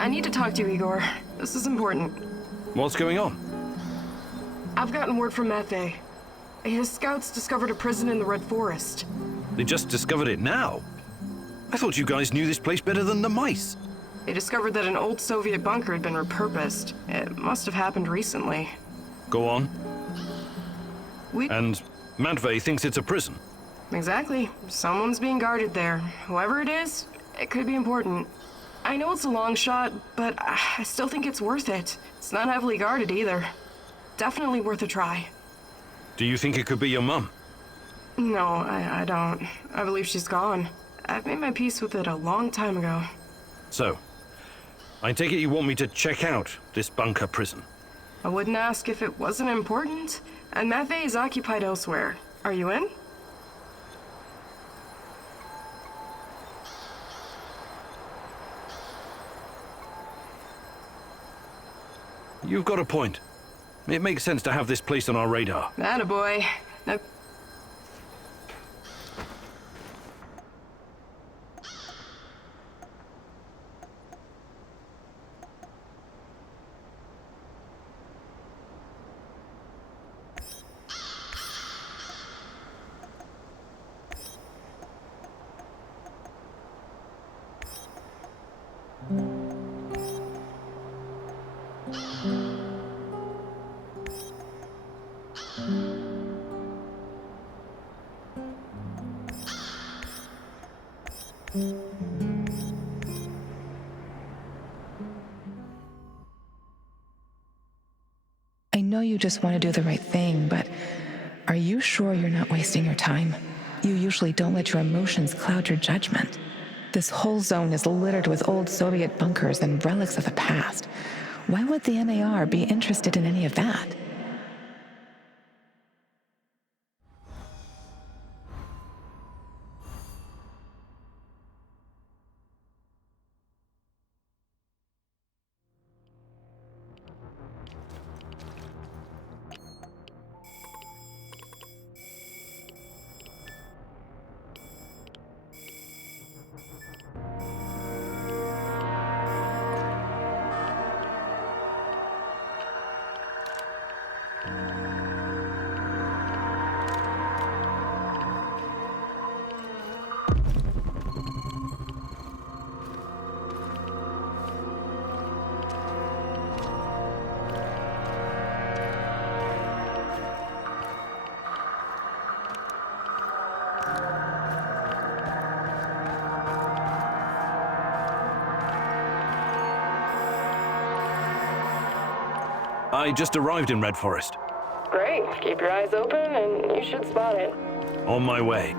I need to talk to you, Igor. This is important. What's going on? I've gotten word from Maffei. His scouts discovered a prison in the Red Forest. They just discovered it now? I thought you guys knew this place better than the mice. They discovered that an old Soviet bunker had been repurposed. It must have happened recently. Go on. We... And Matvey thinks it's a prison. Exactly. Someone's being guarded there. Whoever it is, it could be important. I know it's a long shot, but I still think it's worth it. It's not heavily guarded either. Definitely worth a try. Do you think it could be your mum? No, I don't. I believe she's gone. I've made my peace with it a long time ago. So, I take it you want me to check out this bunker prison? I wouldn't ask if it wasn't important. And Maffei is occupied elsewhere. Are you in? You've got a point. It makes sense to have this place on our radar. Attaboy. Now... I know you just want to do the right thing, but are you sure you're not wasting your time? You usually don't let your emotions cloud your judgment. This whole zone is littered with old Soviet bunkers and relics of the past. Why would the NAR be interested in any of that? I just arrived in Red Forest. Great. Keep your eyes open and you should spot it. On my way.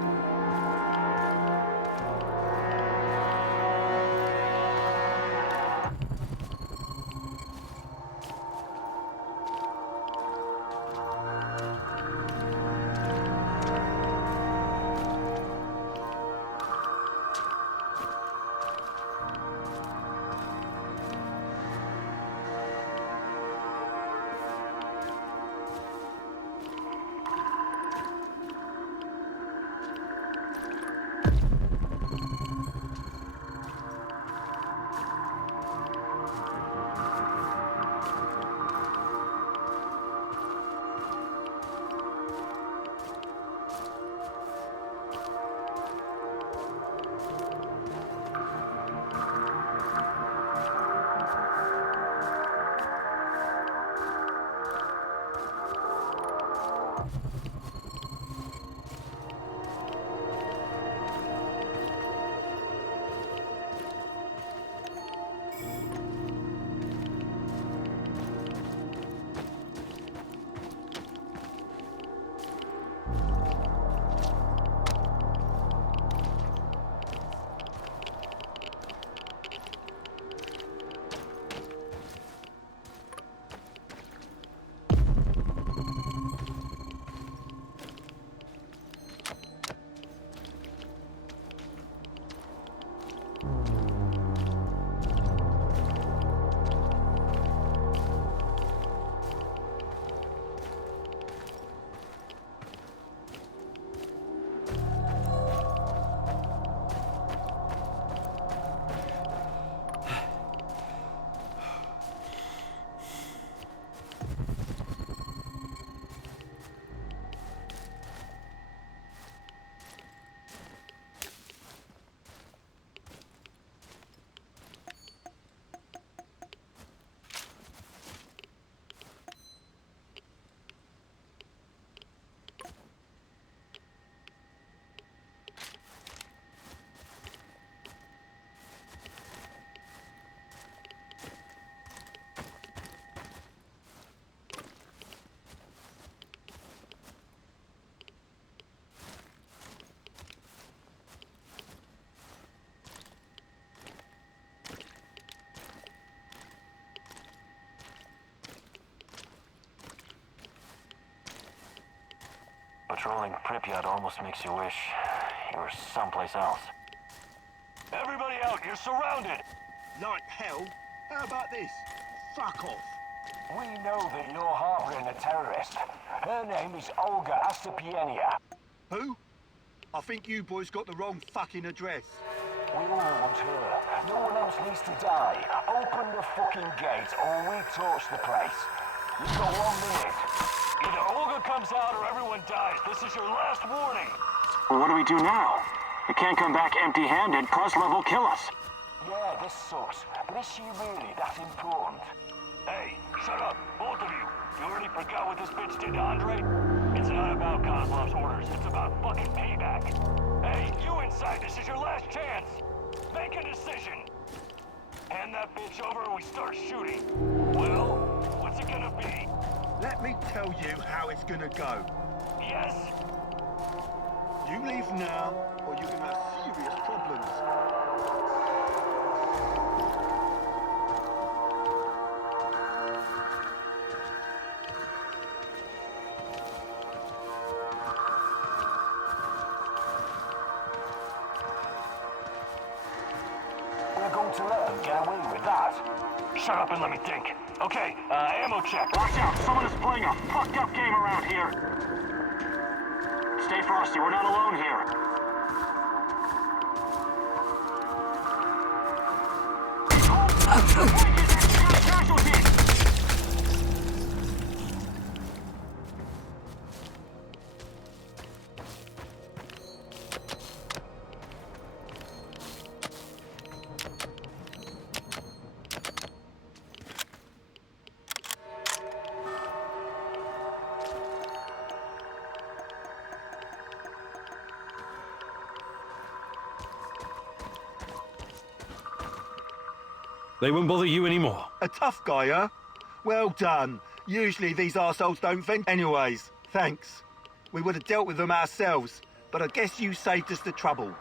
Patrolling Pripyat almost makes you wish you were someplace else. Everybody out, you're surrounded! Like hell? How about this? Fuck off. We know that you're harboring a terrorist. Her name is Olga Astapienia. Who? I think you boys got the wrong fucking address. We all want her. No one else needs to die. Open the fucking gate or we torch the place. You've got 1 minute. Either Olga comes out or everyone dies. This is your last warning. Well, what do we do now? It can't come back empty-handed, plus love will kill us. Yeah, this sucks. But is she really that important? Hey, shut up, both of you. You already forgot what this bitch did to Andre? It's not about Kozlov's orders. It's about fucking payback. Hey, you inside, this is your last chance. Make a decision. Hand that bitch over or we start shooting. Well, what's it gonna be? Let me tell you how it's gonna go. Yes? You leave now, or you're gonna have serious problems. We're going to let them get away with that. Shut up and let me think. Okay, ammo check. Watch out, someone is playing a fucked up game around here. Stay frosty, we're not alone here. They won't bother you anymore. A tough guy, huh? Well done. Usually these arseholes don't vent anyways. Thanks. We would have dealt with them ourselves, but I guess you saved us the trouble.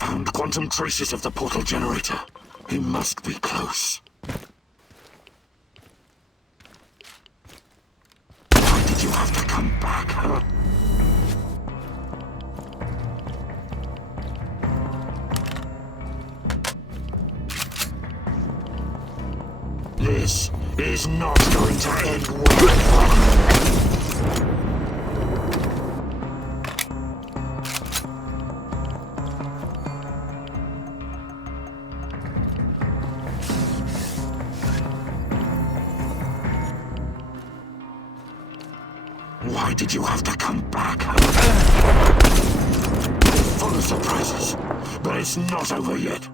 Found quantum traces of the portal generator. He must be close. Why did you have to come back, huh? This is not going to end well. Why did you have to come back? Full of surprises, but it's not over yet.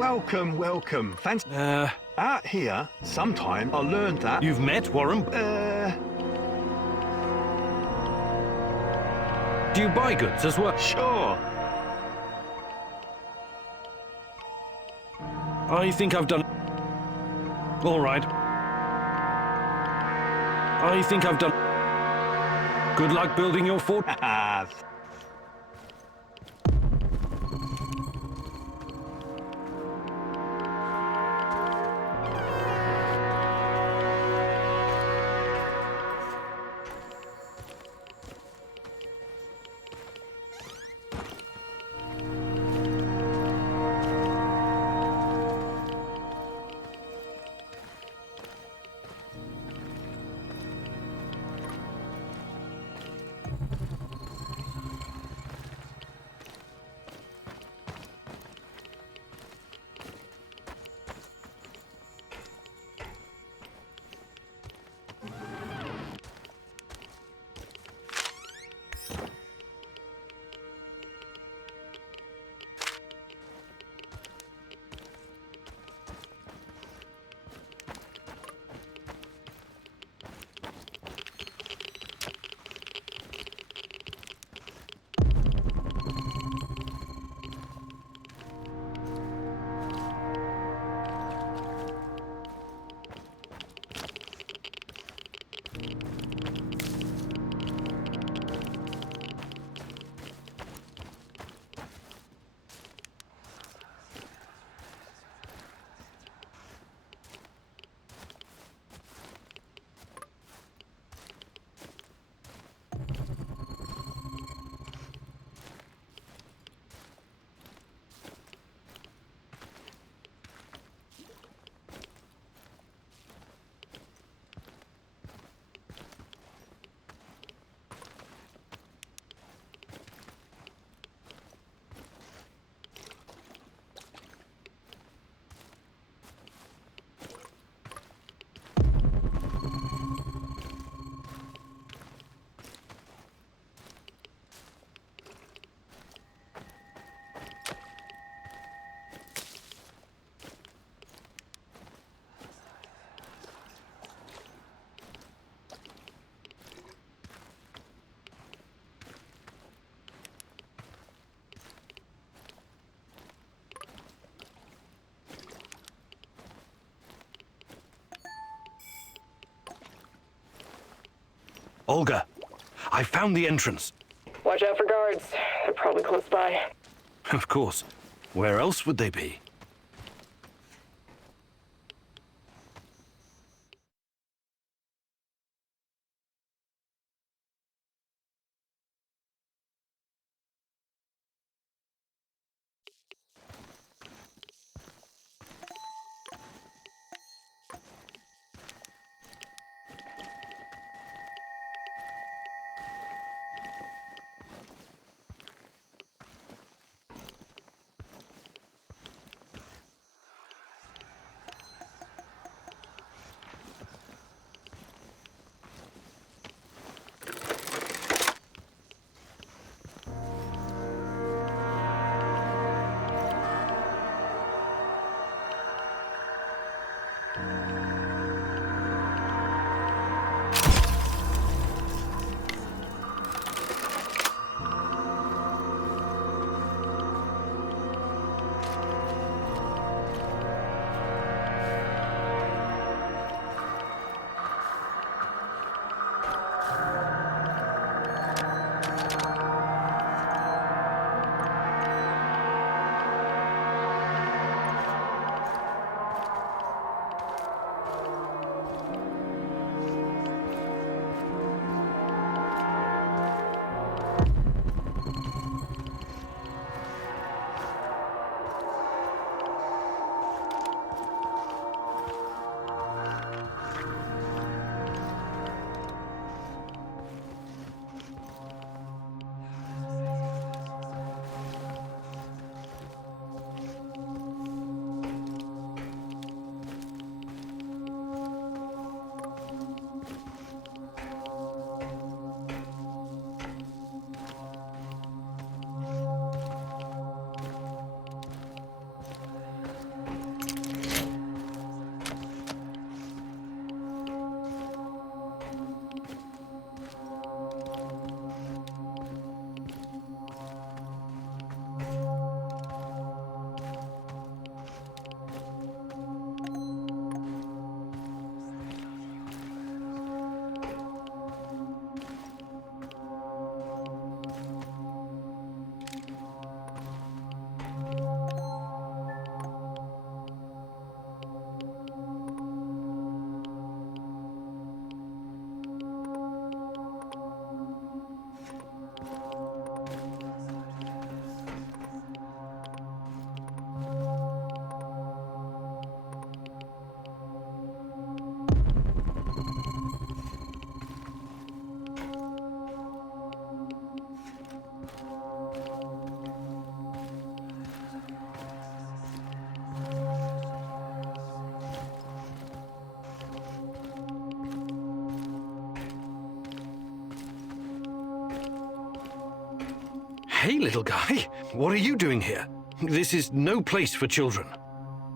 Welcome, welcome. Fancy. Out here, sometime I learned that. You've met Warren? Do you buy goods as well? Sure. I think I've done... All right. I think I've done... Good luck building your fort. Olga, I found the entrance. Watch out for guards. They're probably close by. Of course. Where else would they be? Hey, little guy. What are you doing here? This is no place for children.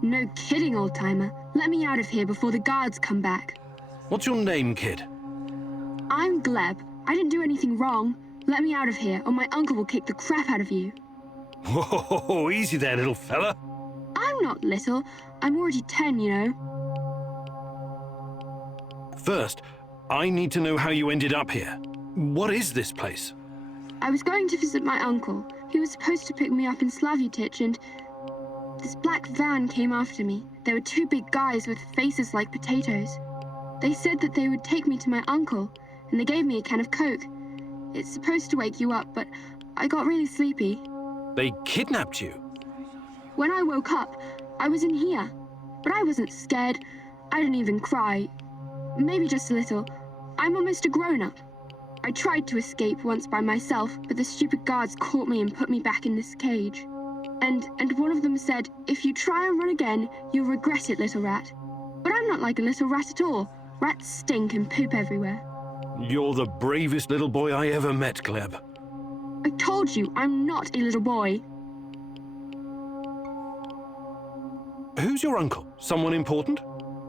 No kidding, old-timer. Let me out of here before the guards come back. What's your name, kid? I'm Gleb. I didn't do anything wrong. Let me out of here, or my uncle will kick the crap out of you. Whoa, easy there, little fella. I'm not little. I'm already 10, you know. First, I need to know how you ended up here. What is this place? I was going to visit my uncle. He was supposed to pick me up in Slavutich, and this black van came after me. There were two big guys with faces like potatoes. They said that they would take me to my uncle, and they gave me a can of Coke. It's supposed to wake you up, but I got really sleepy. They kidnapped you? When I woke up, I was in here. But I wasn't scared. I didn't even cry. Maybe just a little. I'm almost a grown-up. I tried to escape once by myself, but the stupid guards caught me and put me back in this cage. And one of them said, if you try and run again, you'll regret it, little rat. But I'm not like a little rat at all. Rats stink and poop everywhere. You're the bravest little boy I ever met, Gleb. I told you, I'm not a little boy. Who's your uncle? Someone important?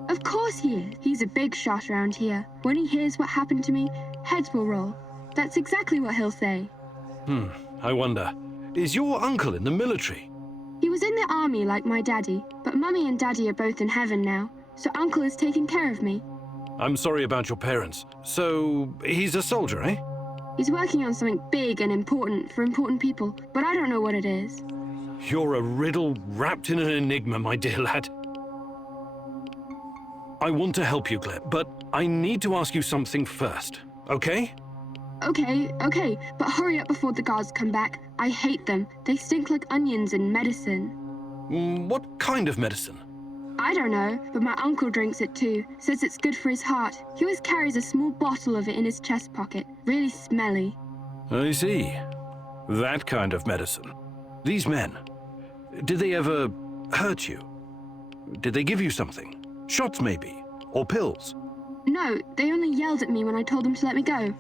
Of course he is. He's a big shot around here. When he hears what happened to me, heads will roll. That's exactly what he'll say. I wonder. Is your uncle in the military? He was in the army like my daddy, but Mummy and Daddy are both in heaven now, so Uncle is taking care of me. I'm sorry about your parents. So, he's a soldier, eh? He's working on something big and important for important people, but I don't know what it is. You're a riddle wrapped in an enigma, my dear lad. I want to help you, Gleb, but I need to ask you something first, okay? Okay, but hurry up before the guards come back. I hate them. They stink like onions and medicine. What kind of medicine? I don't know, but my uncle drinks it too. Says it's good for his heart. He always carries a small bottle of it in his chest pocket. Really smelly. I see. That kind of medicine. These men, did they ever hurt you? Did they give you something? Shots, maybe? Or pills? No, they only yelled at me when I told them to let me go.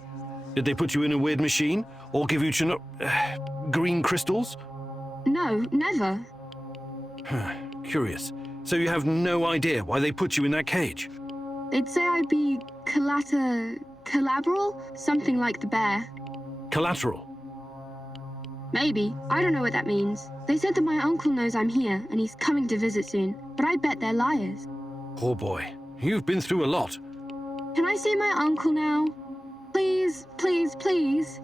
Did they put you in a weird machine? Or give you green crystals? No, never. Curious. So you have no idea why they put you in that cage? They'd say I'd be collateral? Something like the bear. Collateral? Maybe. I don't know what that means. They said that my uncle knows I'm here and he's coming to visit soon, but I bet they're liars. Poor boy. You've been through a lot. Can I see my uncle now? Please, please, please.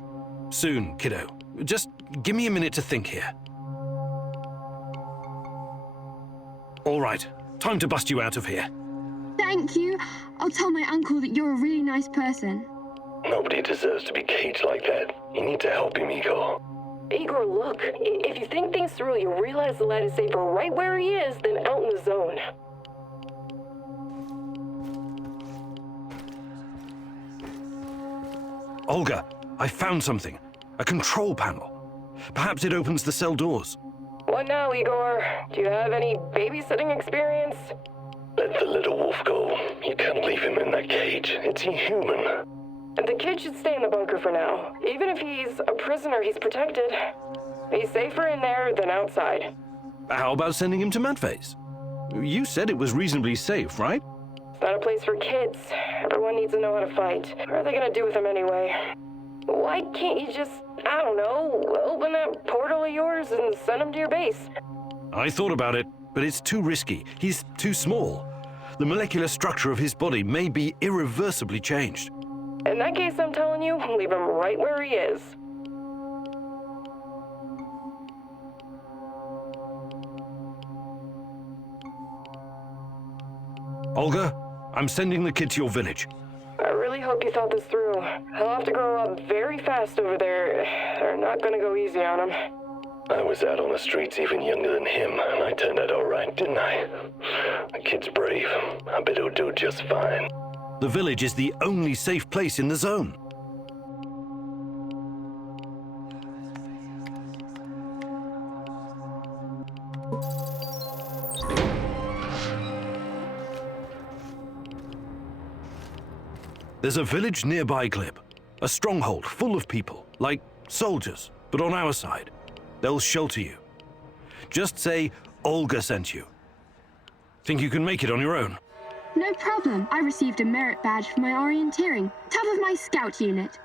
Soon, kiddo. Just give me a minute to think here. All right, time to bust you out of here. Thank you. I'll tell my uncle that you're a really nice person. Nobody deserves to be caged like that. You need to help him, Igor. Igor, look. If you think things through, you'll realize the lad is safer right where he is than out in the zone. Olga, I found something. A control panel. Perhaps it opens the cell doors. What now, Igor? Do you have any babysitting experience? Let the little wolf go. You can't leave him in that cage. It's inhuman. The kid should stay in the bunker for now. Even if he's a prisoner, he's protected. He's safer in there than outside. How about sending him to Matvey's? You said it was reasonably safe, right? It's not a place for kids. Everyone needs to know how to fight. What are they gonna do with him anyway? Why can't you just, I don't know, open that portal of yours and send him to your base? I thought about it, but it's too risky. He's too small. The molecular structure of his body may be irreversibly changed. In that case, I'm telling you, leave him right where he is. Olga, I'm sending the kid to your village. I really hope you thought this through. He'll have to grow up very fast over there. They're not gonna go easy on him. I was out on the streets even younger than him, and I turned out all right, didn't I? The kid's brave. I bet he'll do just fine. The village is the only safe place in the zone. There's a village nearby, Gleb. A stronghold full of people, like soldiers, but on our side. They'll shelter you. Just say Olga sent you. Think you can make it on your own? No problem. I received a merit badge for my orienteering. Top of my scout unit.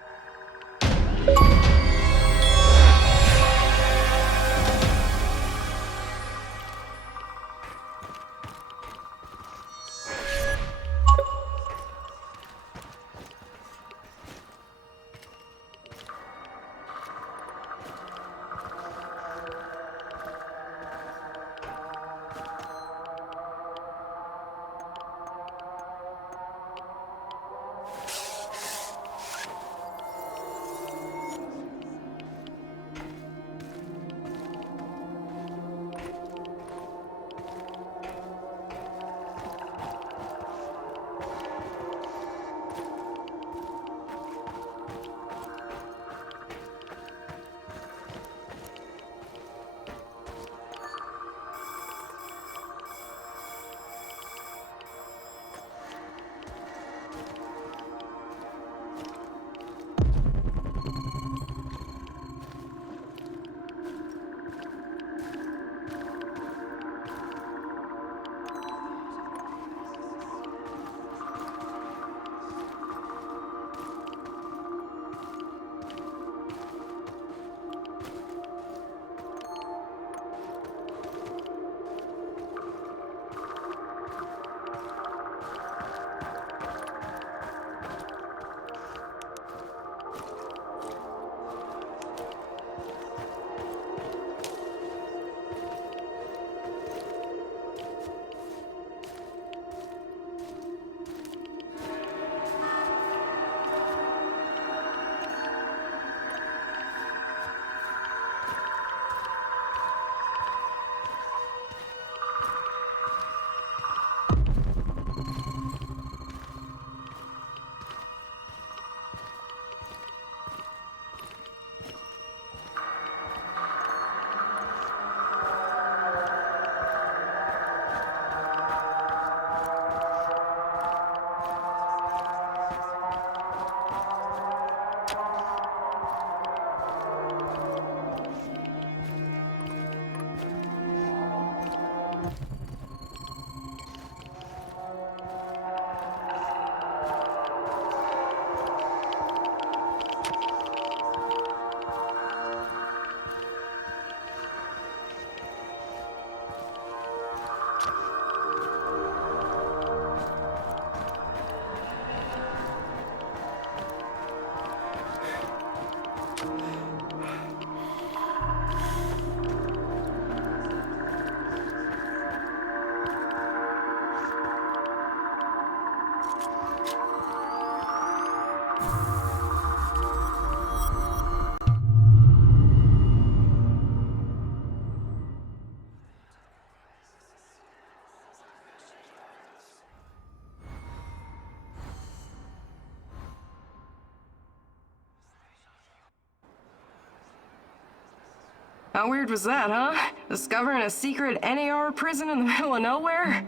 How weird was that, huh? Discovering a secret NAR prison in the middle of nowhere?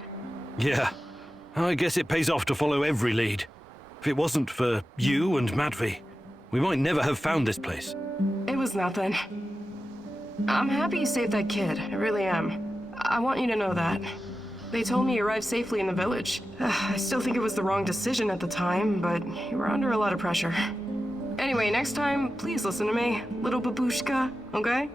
Yeah. I guess it pays off to follow every lead. If it wasn't for you and Matvey, we might never have found this place. It was nothing. I'm happy you saved that kid. I really am. I want you to know that. They told me you arrived safely in the village. I still think it was the wrong decision at the time, but you were under a lot of pressure. Anyway, next time, please listen to me, little babushka, okay?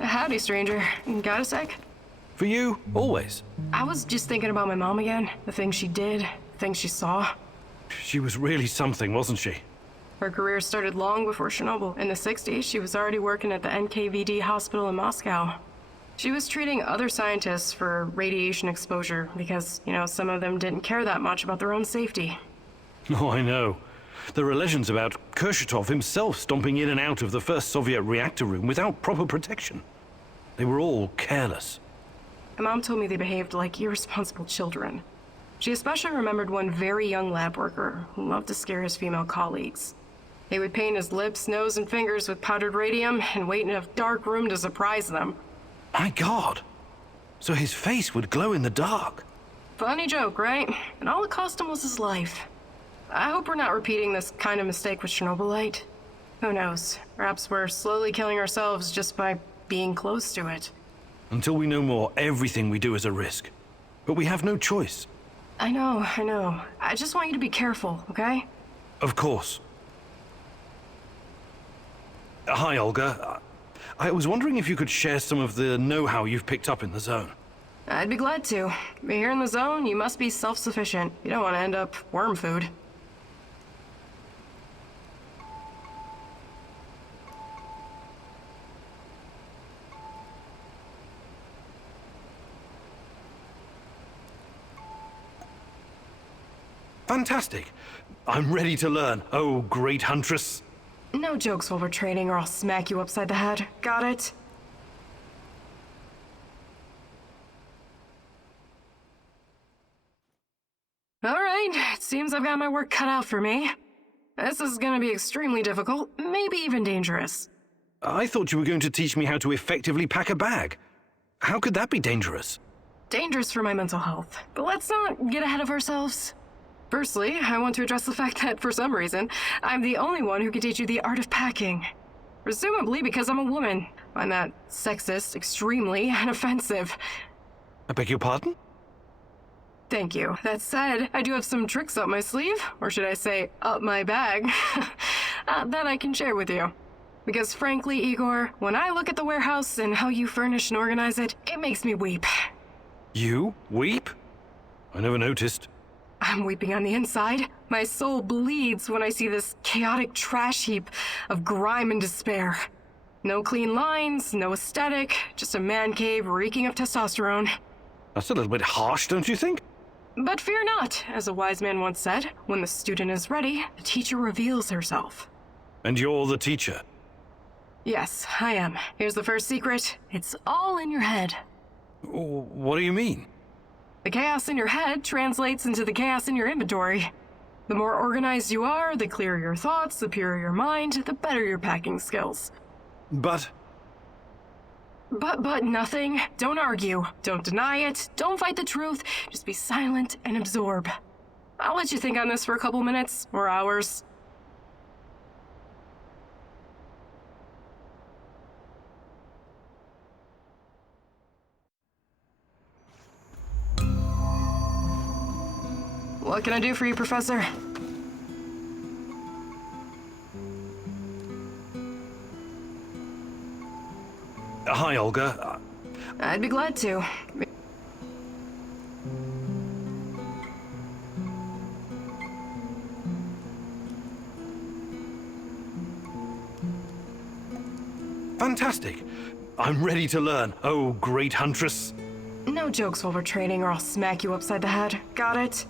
Howdy, stranger. Got a sec? For you, always. I was just thinking about my mom again. The things she did, the things she saw. She was really something, wasn't she? Her career started long before Chernobyl. In the 60s, she was already working at the NKVD hospital in Moscow. She was treating other scientists for radiation exposure because, some of them didn't care that much about their own safety. Oh, I know. There are legends about Kurchatov himself stomping in and out of the first Soviet reactor room without proper protection. They were all careless. My mom told me they behaved like irresponsible children. She especially remembered one very young lab worker who loved to scare his female colleagues. They would paint his lips, nose, and fingers with powdered radium and wait in a dark room to surprise them. My God. So his face would glow in the dark. Funny joke, right? And all it cost him was his life. I hope we're not repeating this kind of mistake with Chernobylite. Who knows? Perhaps we're slowly killing ourselves just by being close to it. Until we know more, everything we do is a risk. But we have no choice. I know. I just want you to be careful, okay? Of course. Hi, Olga. I was wondering if you could share some of the know-how you've picked up in the zone. I'd be glad to. But here in the zone, you must be self-sufficient. You don't want to end up worm food. Fantastic. I'm ready to learn, oh great huntress. No jokes while we're training or I'll smack you upside the head. Got it? Alright, it seems I've got my work cut out for me. This is gonna be extremely difficult, maybe even dangerous. I thought you were going to teach me how to effectively pack a bag. How could that be dangerous? Dangerous for my mental health, but let's not get ahead of ourselves. Firstly, I want to address the fact that, for some reason, I'm the only one who can teach you the art of packing. Presumably because I'm a woman. I find that sexist, extremely, and offensive. I beg your pardon? Thank you. That said, I do have some tricks up my sleeve, or should I say, up my bag, that I can share with you. Because frankly, Igor, when I look at the warehouse and how you furnish and organize it, it makes me weep. You weep? I never noticed. I'm weeping on the inside. My soul bleeds when I see this chaotic trash heap of grime and despair. No clean lines, no aesthetic, just a man cave reeking of testosterone. That's a little bit harsh, don't you think? But fear not, as a wise man once said, when the student is ready, the teacher reveals herself. And you're the teacher? Yes, I am. Here's the first secret. It's all in your head. What do you mean? The chaos in your head translates into the chaos in your inventory. The more organized you are, the clearer your thoughts, the purer your mind, the better your packing skills. But nothing. Don't argue. Don't deny it. Don't fight the truth. Just be silent and absorb. I'll let you think on this for a couple minutes or hours. What can I do for you, Professor? Hi, Olga. I'd be glad to. Fantastic. I'm ready to learn, oh great huntress. No jokes while we're training or I'll smack you upside the head. Got it?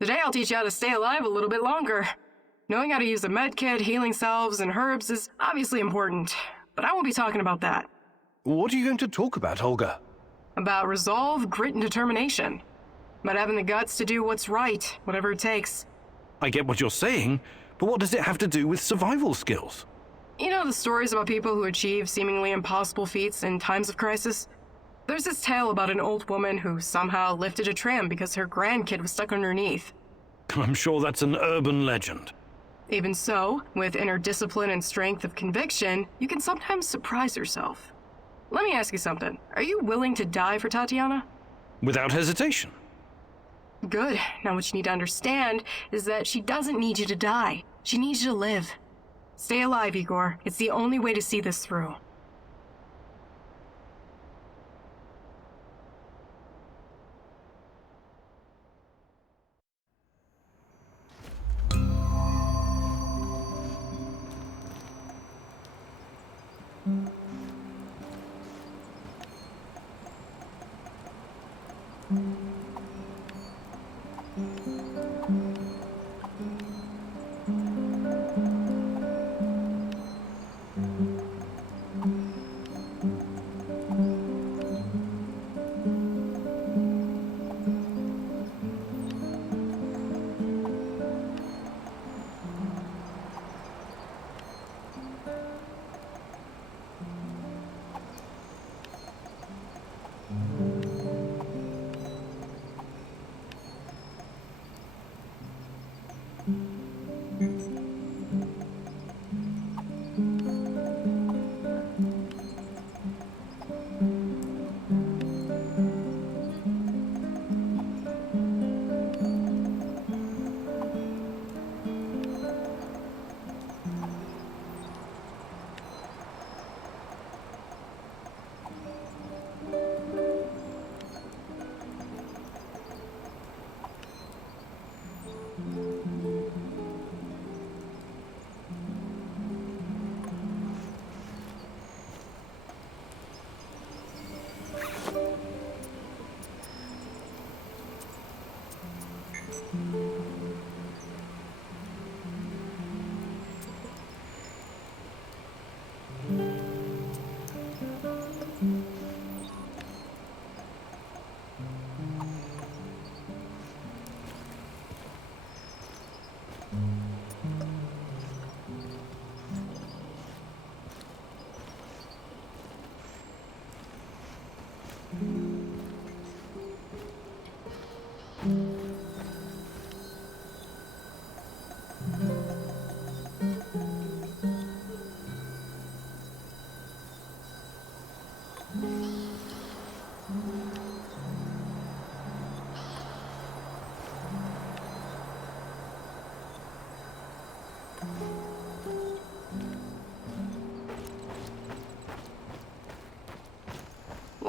Today I'll teach you how to stay alive a little bit longer. Knowing how to use a medkit, healing salves, and herbs is obviously important, but I won't be talking about that. What are you going to talk about, Olga? About resolve, grit, and determination. About having the guts to do what's right, whatever it takes. I get what you're saying, but what does it have to do with survival skills? You know the stories about people who achieve seemingly impossible feats in times of crisis? There's this tale about an old woman who somehow lifted a tram because her grandkid was stuck underneath. I'm sure that's an urban legend. Even so, with inner discipline and strength of conviction, you can sometimes surprise yourself. Let me ask you something. Are you willing to die for Tatiana? Without hesitation. Good. Now what you need to understand is that she doesn't need you to die. She needs you to live. Stay alive, Igor. It's the only way to see this through.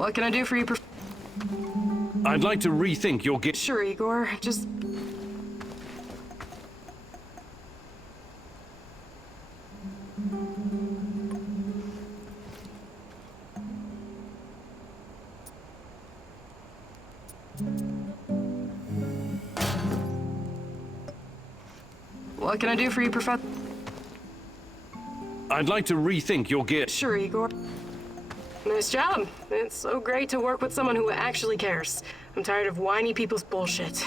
What can I do for you, I'd like to rethink your gift. Sure, Igor. Just... What can I do for you, Professor? I'd like to rethink your gift. Sure, Igor. Nice job. It's so great to work with someone who actually cares. I'm tired of whiny people's bullshit.